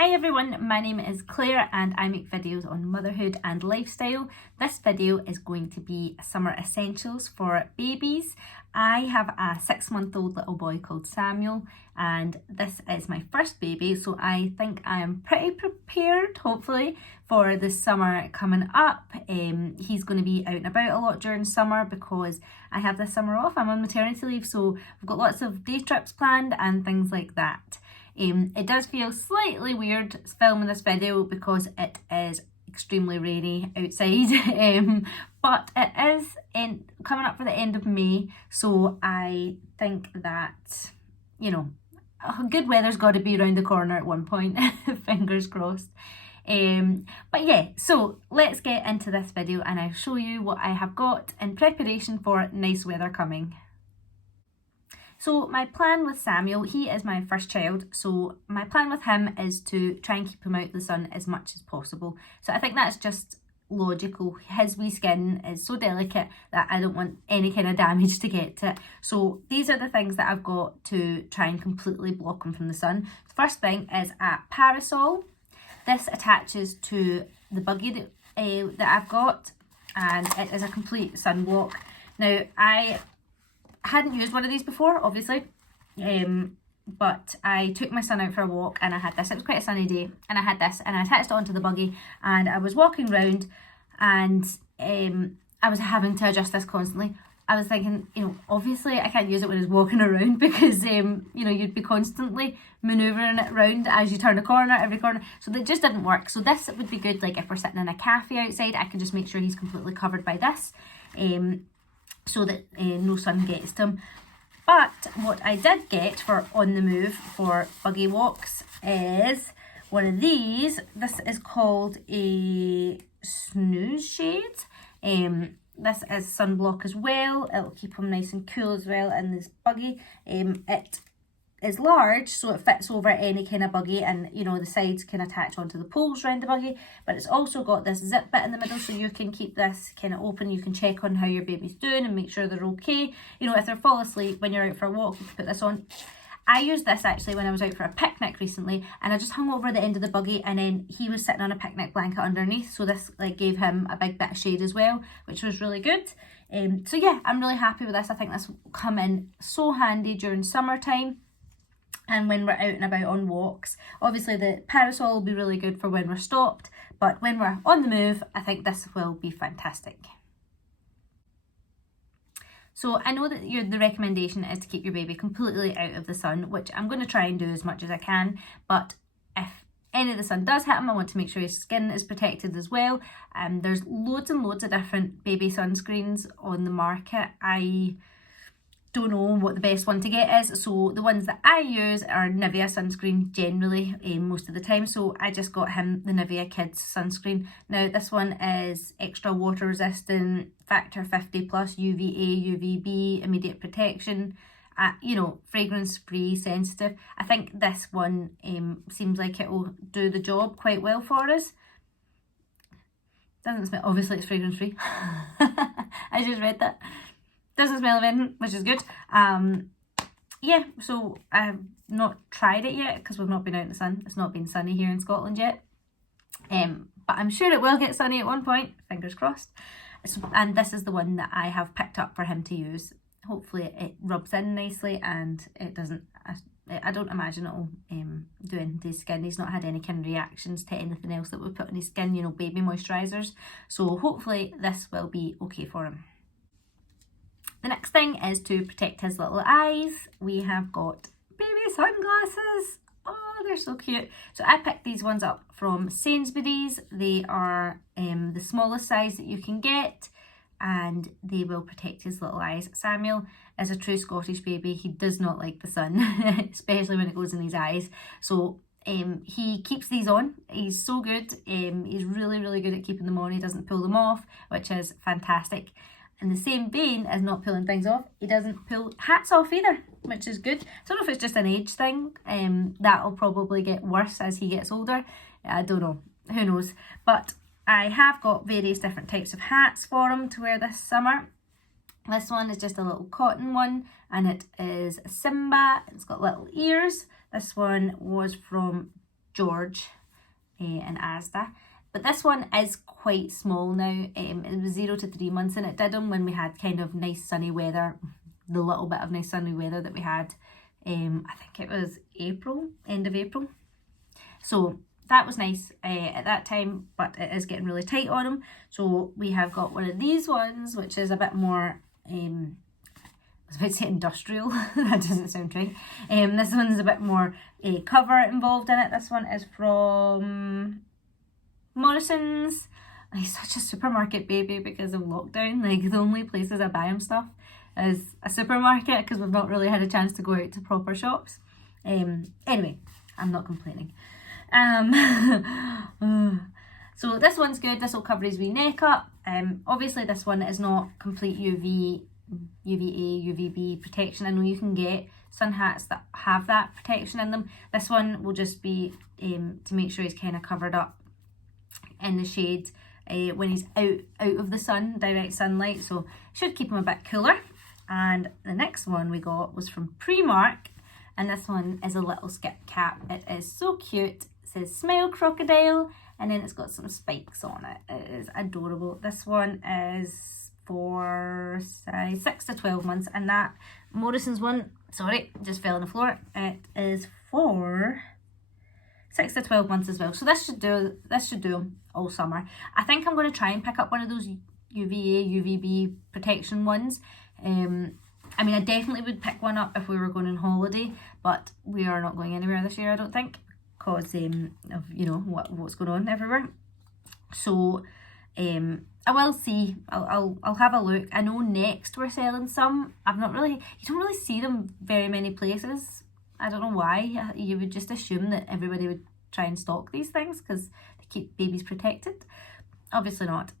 Hi everyone, my name is Claire and I make videos on motherhood and lifestyle. This video is going to be summer essentials for babies. I have a 6-month-old little boy called Samuel and this is my first baby, so I think I am pretty prepared, hopefully, for the summer coming up. He's going to be out and about a lot during summer because I have this summer off. I'm on maternity leave, so I've got lots of day trips planned and things like that. It does feel slightly weird filming this video because it is extremely rainy outside, but it is coming up for the end of May, so I think that, you know, good weather's got to be around the corner at one point, fingers crossed. But yeah, so let's get into this video and I'll show you what I have got in preparation for nice weather coming. So my plan with Samuel, he is my first child, so my plan with him is to try and keep him out of the sun as much as possible. So I think that's just logical. His wee skin is so delicate that I don't want any kind of damage to get to it. So these are the things that I've got to try and completely block him from the sun. The first thing is a parasol. This attaches to the buggy that I've got, and it is a complete sunblock. Now I hadn't used one of these before, obviously, but I took my son out for a walk and I had this. It was quite a sunny day and I had this and I attached it onto the buggy and I was walking around and I was having to adjust this constantly. I was thinking, you know, obviously I can't use it when he's walking around because, you know, you'd be constantly manoeuvring it around as you turn a corner, every corner. So that just didn't work. So this would be good, like if we're sitting in a cafe outside, I can just make sure he's completely covered by this. So that no sun gets to him. But what I did get for on the move for buggy walks is one of these. This is called a snooze shade. This is sunblock as well. It'll keep him nice and cool as well in this buggy. It is large, so it fits over any kind of buggy, and you know the sides can attach onto the poles around the buggy, but it's also got this zip bit in the middle, so you can keep this kind of open. You can check on how your baby's doing and make sure they're okay. You know, if they're fall asleep when you're out for a walk, you can put this on. I used this actually when I was out for a picnic recently, and I just hung over the end of the buggy, and then he was sitting on a picnic blanket underneath, so this like gave him a big bit of shade as well, which was really good. So yeah, I'm really happy with this. I think this will come in so handy during summertime and when we're out and about on walks. Obviously the parasol will be really good for when we're stopped, but when we're on the move, I think this will be fantastic. So I know that the recommendation is to keep your baby completely out of the sun, which I'm going to try and do as much as I can, but if any of the sun does hit him, I want to make sure his skin is protected as well. There's loads and loads of different baby sunscreens on the market. I don't know what the best one to get is, so the ones that I use are Nivea sunscreen generally, most of the time, so I just got him the Nivea Kids sunscreen. Now this one is extra water resistant, factor 50 plus, UVA, UVB, immediate protection, you know, fragrance free, sensitive. I think this one seems like it will do the job quite well for us. Doesn't smell, obviously it's fragrance free. I just read that. Doesn't smell of anything, which is good. Yeah, so I have not tried it yet because we've not been out in the sun. It's not been sunny here in Scotland yet. But I'm sure it will get sunny at one point, fingers crossed. And this is the one that I have picked up for him to use. Hopefully it rubs in nicely and it doesn't, I don't imagine it'll do anything to his skin. He's not had any kind of reactions to anything else that we put on his skin, you know, baby moisturisers. So hopefully this will be okay for him. The next thing is to protect his little eyes. We have got baby sunglasses. Oh, they're so cute. So I picked these ones up from Sainsbury's. They are the smallest size that you can get and they will protect his little eyes. Samuel is a true Scottish baby. He does not like the sun, especially when it goes in his eyes. So he keeps these on. He's so good. He's really, really good at keeping them on. He doesn't pull them off, which is fantastic. In the same vein as not pulling things off, he doesn't pull hats off either, which is good. I don't know if it's just an age thing. That'll probably get worse as he gets older. I don't know. Who knows? But I have got various different types of hats for him to wear this summer. This one is just a little cotton one and it is Simba. It's got little ears. This one was from George in Asda. But this one is quite small now. It was 0 to 3 months, and it did them when we had kind of nice sunny weather, the little bit of nice sunny weather that we had. I think it was April, end of April. So that was nice at that time, but it is getting really tight on them. So we have got one of these ones, which is a bit more, I was about to say industrial, that doesn't sound right. This one's a bit more cover involved in it. This one is from Morrison's. I'm such a supermarket baby because of lockdown. Like, the only places I buy them stuff is a supermarket because we've not really had a chance to go out to proper shops. Anyway, I'm not complaining. So this one's good. This will cover his wee neck up. Obviously this one is not complete UVA, UVB protection. I know you can get sun hats that have that protection in them. This one will just be to make sure he's kind of covered up in the shade when he's out of the sun, direct sunlight, so should keep him a bit cooler. And the next one we got was from Primark, and this one is a little skip cap. It is so cute. It says Smile Crocodile, and then it's got some spikes on it. It is adorable. This one is for size 6 to 12 months, and that Morrison's one, sorry, just fell on the floor. It is for 6 to 12 months as well. So this should do all summer. I think I'm going to try and pick up one of those UVA, UVB protection ones. I mean, I definitely would pick one up if we were going on holiday, but we are not going anywhere this year, I don't think, because of, you know, what's going on everywhere. So I will see. I'll have a look. I know Next we're selling some. You don't really see them very many places. I don't know why. You would just assume that everybody would try and stock these things because they keep babies protected. Obviously not.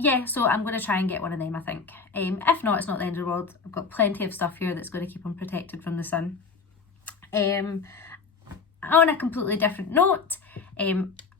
Yeah, so I'm going to try and get one of them, I think. If not, it's not the end of the world. I've got plenty of stuff here that's going to keep them protected from the sun. On a completely different note,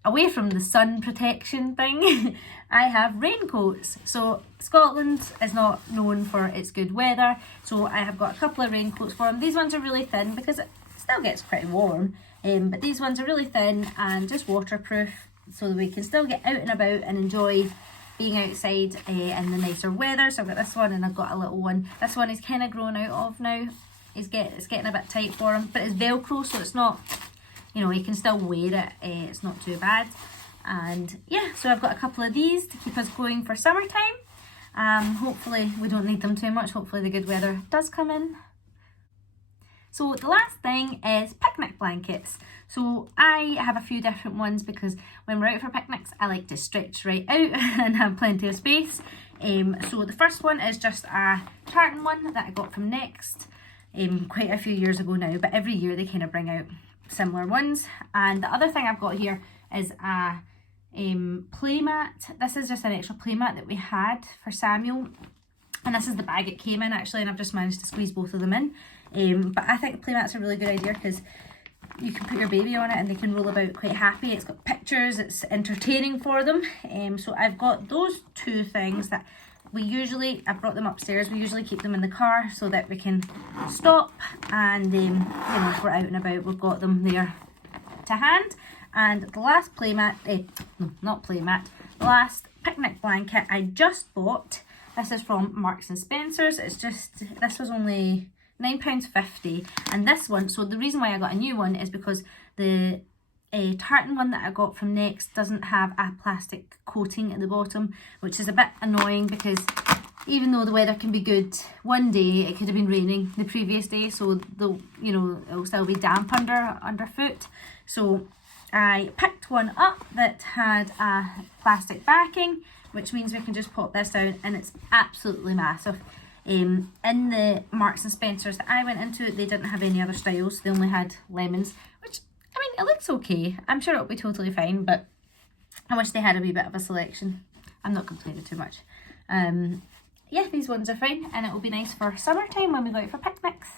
away from the sun protection thing, I have raincoats. So Scotland is not known for its good weather, so I have got a couple of raincoats for them. These ones are really thin because it still gets pretty warm, but these ones are really thin and just waterproof, so that we can still get out and about and enjoy being outside in the nicer weather. So I've got this one, and I've got a little one. This one is kind of grown out of now. It's getting a bit tight for him, but it's Velcro, so it's not, you know, he can still wear it. It's not too bad. And yeah, so I've got a couple of these to keep us going for summertime. Hopefully we don't need them too much. Hopefully the good weather does come in. So the last thing is picnic blankets. So I have a few different ones because when we're out for picnics, I like to stretch right out and have plenty of space. So the first one is just a tartan one that I got from Next quite a few years ago now, but every year they kind of bring out similar ones. And the other thing I've got here is a playmat. This is just an extra playmat that we had for Samuel, and this is the bag it came in actually, and I've just managed to squeeze both of them in. But I think playmats are a really good idea because you can put your baby on it and they can roll about quite happy. It's got pictures, it's entertaining for them. So I've got those two things that I brought them upstairs. We usually keep them in the car so that we can stop and you know, if we're out and about, we've got them there to hand. And the last the last picnic blanket I just bought. This is from Marks and Spencer's. This was only £9.50, and this one, so the reason why I got a new one is because the tartan one that I got from Next doesn't have a plastic coating at the bottom, which is a bit annoying because even though the weather can be good one day, it could have been raining the previous day, so it'll still be damp underfoot. So I picked one up that had a plastic backing, which means we can just pop this down, and it's absolutely massive. In the Marks and Spencer's that I went into, they didn't have any other styles. They only had lemons, which, I mean, it looks okay. I'm sure it'll be totally fine, but I wish they had a wee bit of a selection. I'm not complaining too much. Yeah, these ones are fine, and it will be nice for summertime when we go out for picnics.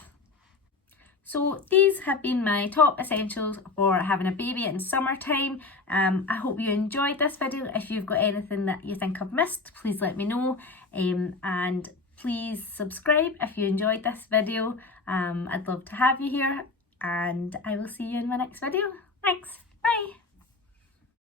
So these have been my top essentials for having a baby in summertime. I hope you enjoyed this video. If you've got anything that you think I've missed, please let me know. And please subscribe if you enjoyed this video. I'd love to have you here. and I will see you in my next video. Thanks!